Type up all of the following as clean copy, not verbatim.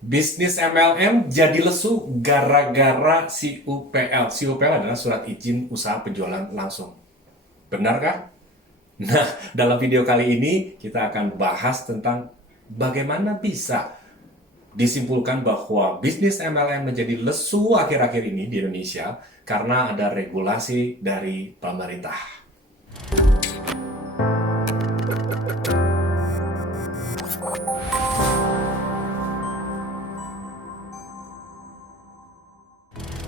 Bisnis MLM jadi lesu gara-gara CUPL. CUPL adalah surat izin usaha penjualan langsung. Benarkah? Nah, dalam video kali ini kita akan bahas tentang bagaimana bisa disimpulkan bahwa bisnis MLM menjadi lesu akhir-akhir ini di Indonesia karena ada regulasi dari pemerintah.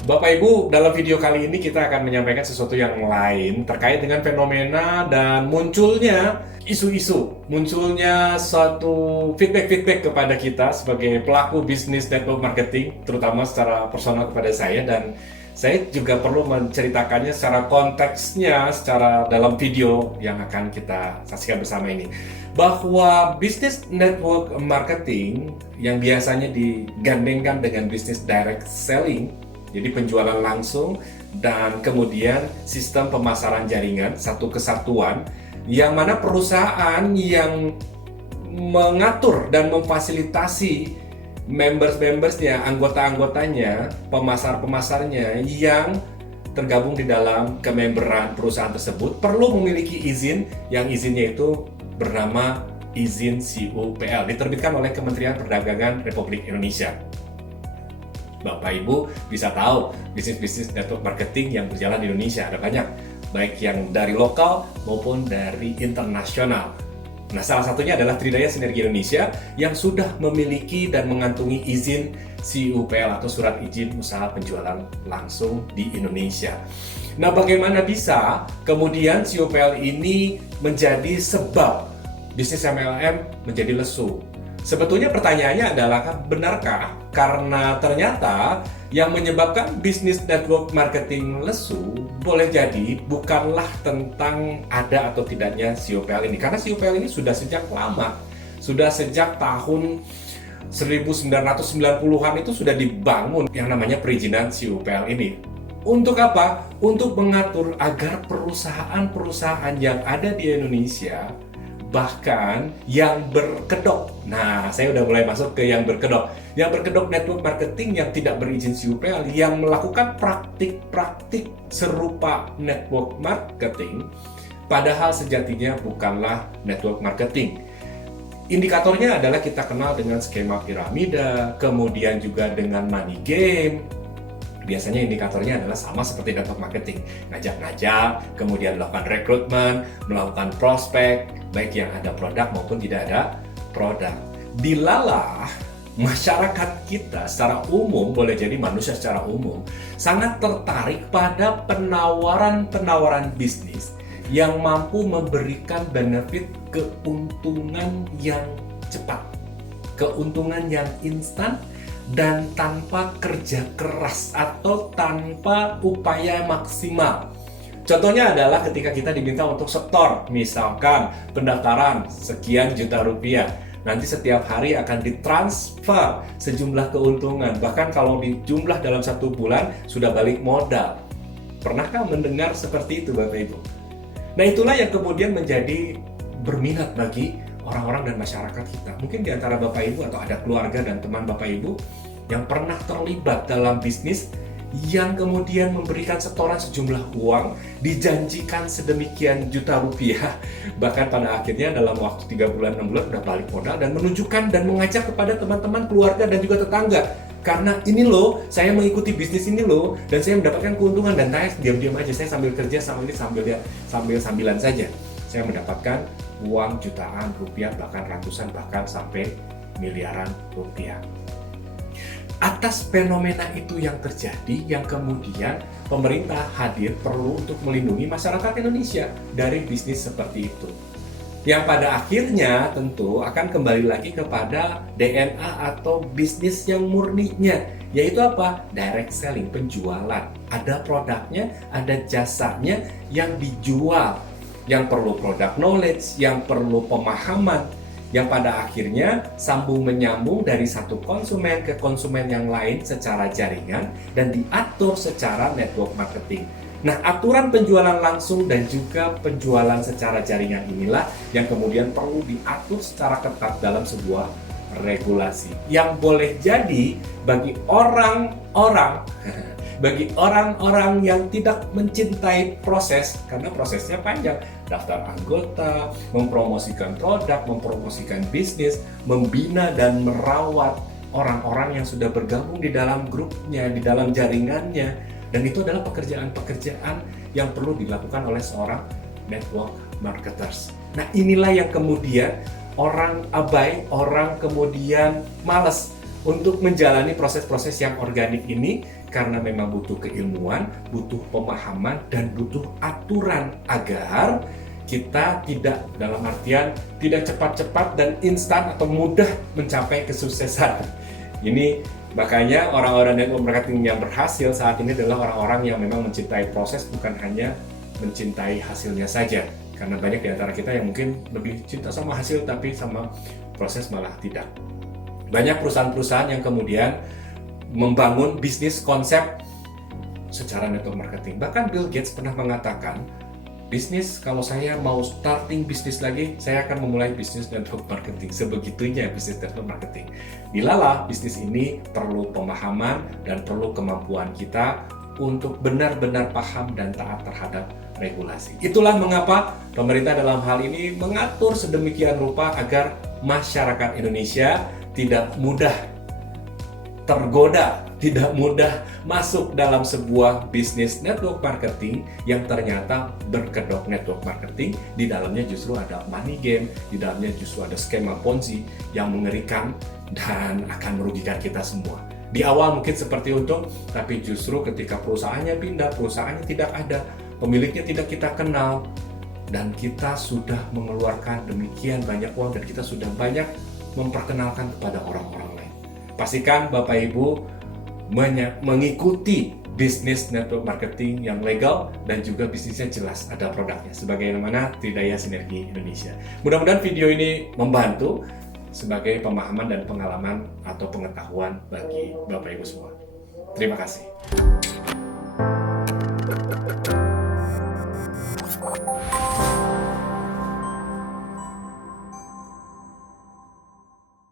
Bapak Ibu, dalam video kali ini kita akan menyampaikan sesuatu yang lain terkait dengan fenomena dan munculnya isu-isu, munculnya suatu feedback-feedback kepada kita sebagai pelaku bisnis network marketing, terutama secara personal kepada saya, dan saya juga perlu menceritakannya secara konteksnya, secara dalam video yang akan kita saksikan bersama ini. Bahwa bisnis network marketing yang biasanya digandengkan dengan bisnis direct selling, jadi penjualan langsung dan kemudian sistem pemasaran jaringan, satu kesatuan yang mana perusahaan yang mengatur dan memfasilitasi members-membersnya, anggota-anggotanya, pemasar-pemasarnya yang tergabung di dalam kememberan perusahaan tersebut perlu memiliki izin, yang izinnya itu bernama izin CUPL, diterbitkan oleh Kementerian Perdagangan Republik Indonesia. Bapak Ibu bisa tahu bisnis-bisnis network marketing yang berjalan di Indonesia ada banyak, baik yang dari lokal maupun dari internasional. Nah, salah satunya adalah Tridaya Sinergi Indonesia yang sudah memiliki dan mengantungi izin CUPL atau surat izin usaha penjualan langsung di Indonesia. Nah, bagaimana bisa kemudian CUPL ini menjadi sebab bisnis MLM menjadi lesu? Sebetulnya pertanyaannya adalah, benarkah? Karena ternyata yang menyebabkan bisnis network marketing lesu boleh jadi bukanlah tentang ada atau tidaknya CUPL ini. Karena CUPL ini sudah sejak lama, sudah sejak tahun 1990-an itu sudah dibangun yang namanya perizinan CUPL ini. Untuk apa? Untuk mengatur agar perusahaan-perusahaan yang ada di Indonesia, bahkan yang berkedok. Nah, saya udah mulai masuk ke yang berkedok. Yang berkedok network marketing yang tidak berizin CUPL, yang melakukan praktik-praktik serupa network marketing, padahal sejatinya bukanlah network marketing. Indikatornya adalah kita kenal dengan skema piramida, kemudian juga dengan money game. Biasanya indikatornya adalah sama seperti network marketing, ngajak-ngajak, kemudian melakukan rekrutmen, melakukan prospek, baik yang ada produk maupun tidak ada produk. Dilalah masyarakat kita secara umum, boleh jadi manusia secara umum, sangat tertarik pada penawaran-penawaran bisnis yang mampu memberikan benefit keuntungan yang cepat, keuntungan yang instan, dan tanpa kerja keras atau tanpa upaya maksimal. Contohnya adalah ketika kita diminta untuk setor, misalkan pendaftaran sekian juta rupiah, nanti setiap hari akan ditransfer sejumlah keuntungan, bahkan kalau dijumlah dalam satu bulan sudah balik modal. Pernahkah mendengar seperti itu, Bapak Ibu? Nah, itulah yang kemudian menjadi berminat bagi orang-orang dan masyarakat kita. Mungkin di antara Bapak Ibu atau ada keluarga dan teman Bapak Ibu yang pernah terlibat dalam bisnis yang kemudian memberikan setoran sejumlah uang, dijanjikan sedemikian juta rupiah, bahkan pada akhirnya dalam waktu 3 bulan, 6 bulan udah balik modal, dan menunjukkan dan mengajak kepada teman-teman, keluarga, dan juga tetangga. Karena ini loh, saya mengikuti bisnis ini loh, dan saya mendapatkan keuntungan, dan saya diam-diam aja, saya sambil kerja, sambil-sambilan saja. Saya mendapatkan uang jutaan rupiah, bahkan ratusan, bahkan sampai miliaran rupiah. Atas fenomena itu yang terjadi, yang kemudian pemerintah hadir perlu untuk melindungi masyarakat Indonesia dari bisnis seperti itu. Yang pada akhirnya tentu akan kembali lagi kepada DNA atau bisnis yang murninya, yaitu apa? Direct selling, penjualan. Ada produknya, ada jasanya yang dijual, yang perlu product knowledge, yang perlu pemahaman, yang pada akhirnya sambung menyambung dari satu konsumen ke konsumen yang lain secara jaringan dan diatur secara network marketing. Nah, aturan penjualan langsung dan juga penjualan secara jaringan inilah yang kemudian perlu diatur secara ketat dalam sebuah regulasi. Yang boleh jadi bagi orang-orang bagi orang-orang yang tidak mencintai proses, karena prosesnya panjang, daftar anggota, mempromosikan produk, mempromosikan bisnis, membina dan merawat orang-orang yang sudah bergabung di dalam grupnya, di dalam jaringannya, dan itu adalah pekerjaan-pekerjaan yang perlu dilakukan oleh seorang network marketers. Nah, inilah yang kemudian orang abai, orang kemudian malas untuk menjalani proses-proses yang organik ini, karena memang butuh keilmuan, butuh pemahaman, dan butuh aturan agar kita tidak, dalam artian tidak cepat-cepat dan instan atau mudah mencapai kesuksesan. Ini makanya orang-orang network marketing yang berhasil saat ini adalah orang-orang yang memang mencintai proses, bukan hanya mencintai hasilnya saja. Karena banyak di antara kita yang mungkin lebih cinta sama hasil tapi sama proses malah tidak. Banyak perusahaan-perusahaan yang kemudian membangun bisnis konsep secara network marketing. Bahkan Bill Gates pernah mengatakan, bisnis, kalau saya mau starting bisnis lagi, saya akan memulai bisnis network marketing. Sebegitunya bisnis network marketing. Dilalah bisnis ini perlu pemahaman dan perlu kemampuan kita untuk benar-benar paham dan taat terhadap regulasi. Itulah mengapa pemerintah dalam hal ini mengatur sedemikian rupa agar masyarakat Indonesia tidak mudah tergoda, tidak mudah masuk dalam sebuah bisnis network marketing yang ternyata berkedok network marketing. Di dalamnya justru ada money game, di dalamnya justru ada skema Ponzi yang mengerikan dan akan merugikan kita semua. Di awal mungkin seperti untung, tapi justru ketika perusahaannya pindah, perusahaannya tidak ada, pemiliknya tidak kita kenal, dan kita sudah mengeluarkan demikian banyak uang dan kita sudah banyak memperkenalkan kepada orang-orang lain. Pastikan Bapak Ibu mengikuti bisnis network marketing yang legal dan juga bisnisnya jelas, ada produknya, sebagaimana Tridaya Sinergi Indonesia. Mudah-mudahan video ini membantu sebagai pemahaman dan pengalaman atau pengetahuan bagi Bapak Ibu semua. Terima kasih.